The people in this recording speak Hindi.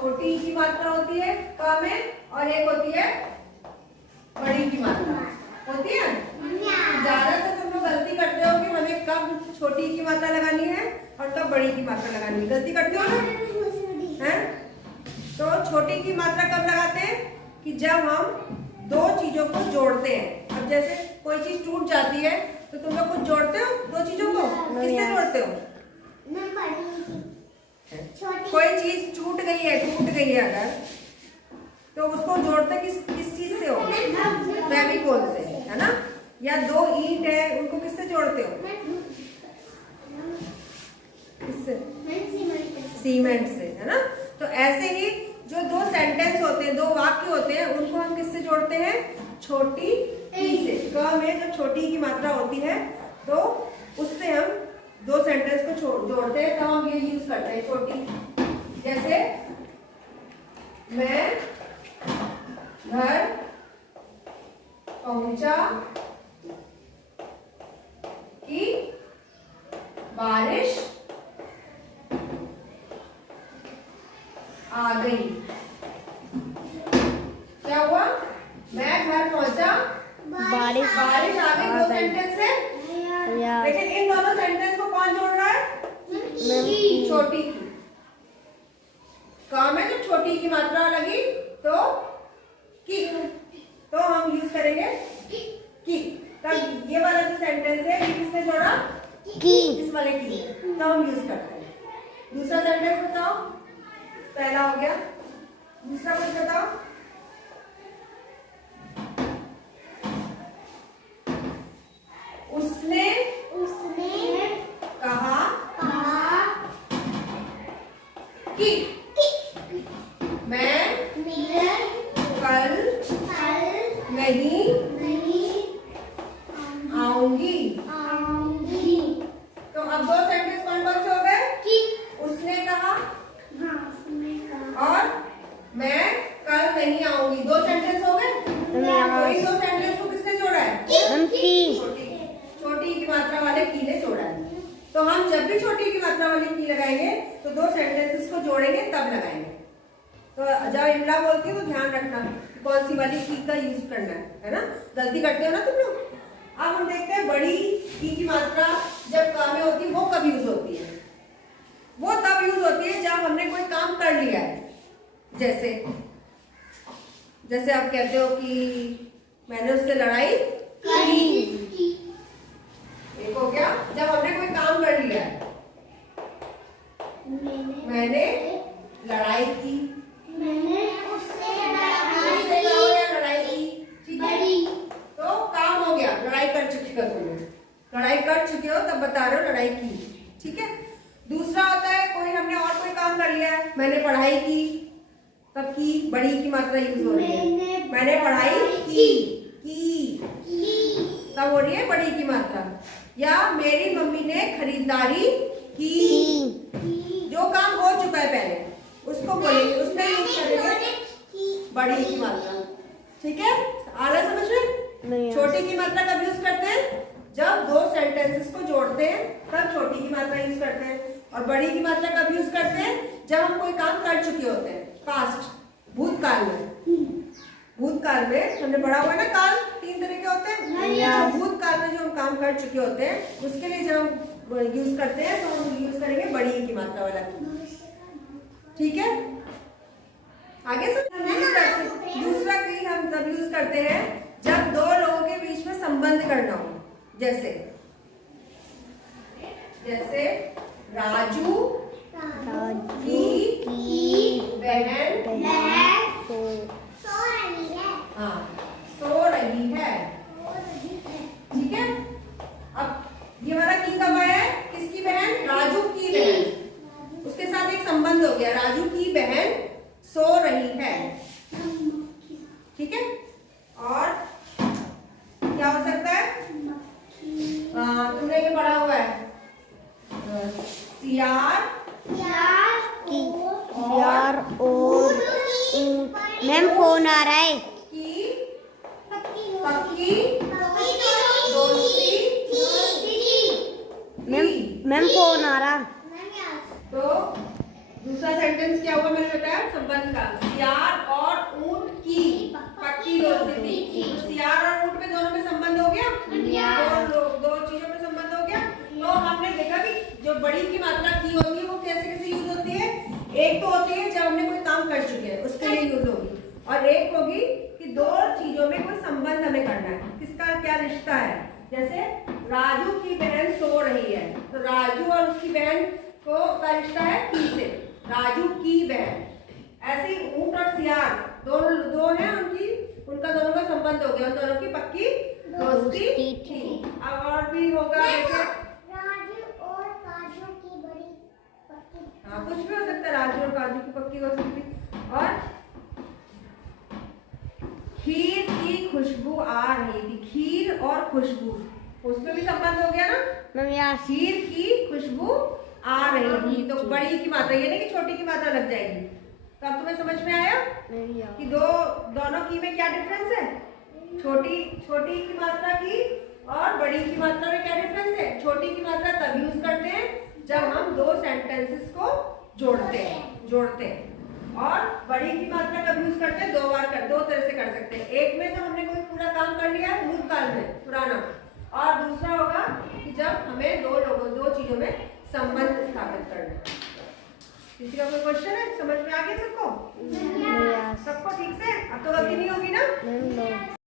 छोटी की मात्रा होती है क में और एक होती है बड़ी की मात्रा होती है। ज्यादातर तुम लोग गलती करते हो कि हमें कब छोटी की मात्रा लगानी है और कब बड़ी की मात्रा लगानी है, गलती करते हो ना हैं? तो छोटी की मात्रा कब लगाते हैं कि जब हम दो चीजों को जोड़ते हैं। अब जैसे कोई चीज टूट जाती है तो तुम लोग कुछ जोड़ते हो दो चीजों को, किससे जोड़ते हो? कोई चीज टूट गई है अगर तो उसको जोड़ते किस चीज से हो? फेविकोल से, है ना? या दो ईंट है उनको किससे जोड़ते हो? किससे? सीमेंट से, है ना? तो ऐसे ही जो दो सेंटेंस होते हैं, दो वाक्य होते हैं, उनको हम किससे जोड़ते हैं? छोटी ई से। क में जब छोटी की मात्रा होती है तो उससे हम दो सेंटेंस को जोड़ते हैं, तो हम ये यूज करते हैं छोटी। जैसे मैं घर पहुंचा कि बारिश आ गई। क्या हुआ? मैं घर पहुंचा, बारिश आ गई। दो सेंटेंस है, लेकिन इन दोनों सेंटेंस को कौन जोड़ रहा है? छोटी की। काम है जब छोटी की मात्रा लगी तो की, तो हम यूज करेंगे की। तब ये वाला जो सेंटेंस है ये किसने जोड़ा? की। इस वाले की, तो हम यूज करते हैं। दूसरा सेंटेंस बताओ। पहला हो गया, दूसरा कुछ बताओ। उसने कहा कि मैं कल नहीं आऊंगी। तो अब दो सेंटेंस कौन कौन से हो गए? उसने कहा और मैं कल नहीं आऊंगी। दो सेंटेंस हो गए। तो इन दो सेंटेंस को किसने जोड़ा है? छोटी की मात्रा वाले की ने जोड़ा है। तो हम जब भी छोटी की मात्रा वाली की लगाएंगे तो दो सेंटेंसेस को जोड़ेंगे तब लगाएंगे। तो जब इमला बोलती हूँ तो ध्यान रखना कौन सी वाली की का यूज करना है ना? गलती करते हो ना तुम लोग। अब हम देखते हैं बड़ी की मात्रा जब काम में होती है वो कब यूज होती है? वो तब यूज होती है जब हमने कोई काम कर लिया है। जैसे आप कहते हो कि मैंने उससे लड़ाई की। देखो क्या, जब हमने कोई काम कर लिया है, मैंने लड़ाई की, मैंने उससे लड़ाई की, ठीक है? तो काम हो गया, लड़ाई कर चुके हो तुम। लड़ाई कर चुके हो तब बता रहे हो लड़ाई की, ठीक है? दूसरा होता है कोई हमने और कोई काम कर लिया है, मैंने पढ़ाई की, तब की बड़ी की मात्रा यूज हो रही है। मैंने पढ़ाई की तब हो रही है बड़ी की मात्रा। या मेरी मम्मी ने खरीदारी की, जो काम हो चुका है पहले उसको बोलेंगे, उसमें यूज करेंगे बड़ी की मात्रा, ठीक है? आ रहा समझ में? छोटी की मात्रा कब यूज करते हैं? जब दो सेंटेंसेस को जोड़ते हैं तब छोटी की मात्रा यूज करते हैं। और बड़ी की मात्रा कब यूज करते हैं? जब हम कोई काम कर चुके होते हैं, पास्ट, भूतकाल में। भूतकाल में हमने पढ़ा हुआ है ना, काल 3 तरह के होते हैं। भूतकाल में जो हम काम कर चुके होते हैं उसके लिए जब हम यूज करते हैं तो हम यूज करेंगे बड़ी की मात्रा वाला, ठीक है? आगे से दूसरा की हम तब यूज करते हैं जब दो लोगों के बीच में संबंध करना हो। जैसे राजू की बहन सो रही है, ठीक है? अब ये वाला की कब आया है? किसकी बहन? राजू की बहन। उसके साथ एक संबंध हो गया, राजू की बहन सो रही है, ठीक है? और क्या हो सकता है? तुमने ये पढ़ा हुआ है, सियार और मैम फोन आ रहा है। पक्की दोस्ती मैम फोन आ रहा। तो दूसरा सेंटेंस क्या हुआ मैंने बताया? संबंध का। सियार और ऊंट की पक्की दोस्ती थी। तो सियार और ऊंट में दोनों में संबंध हो गया, दो चीजों में संबंध हो गया। तो हमने देखा कि जो बड़ी की मात्रा की होती है वो कैसे कैसे यूज होती है। एक तो होती है जब हमने कोई काम कर चुके हैं उसके लिए यूज होगी, और एक होगी कि दो चीजों में कोई संबंध हमें करना है, किसका क्या रिश्ता है। जैसे राजू की बहन सो रही है, तो राजू और उसकी बहन को का रिश्ता है की से, राजू की बहन। ऐसे ही ऊंट और सियार दो हैं, उनका दोनों का संबंध हो गया, उन दोनों की पक्की दोस्ती थी। अब और भी होगा जैसे राजू और काजू की बड़ी पक्की। हाँ, कुछ भी हो सकता है, राजू और काजू की पक्की दोस्ती थी। और खीर की खुशबू आ रही थी, खीर और खुशबू, उसमें भी संबंध हो गया ना। मैम खीर की खुशबू आ रही थी, तो बड़ी की मात्रा, ये नहीं कि छोटी की मात्रा लग जाएगी। तो अब तुम्हें समझ में आया कि दोनों की में क्या डिफरेंस है। छोटी की मात्रा की और बड़ी की मात्रा में क्या डिफरेंस है। छोटी की मात्रा तब यूज करते हैं जब हम दो सेंटेंसेस को जोड़ते हैं, और बड़ी की मात्रा कब यूज करते हैं, दो तरह से कर सकते हैं। एक में जब हमने कोई पूरा काम कर लिया है भूतकाल में पुराना, और दूसरा होगा कि जब हमें दो चीजों में संबंध स्थापित करना है। किसी का कोई क्वेश्चन है, समझ में आ गया सबको? सबको ठीक से? अब तो गलती नहीं होगी ना।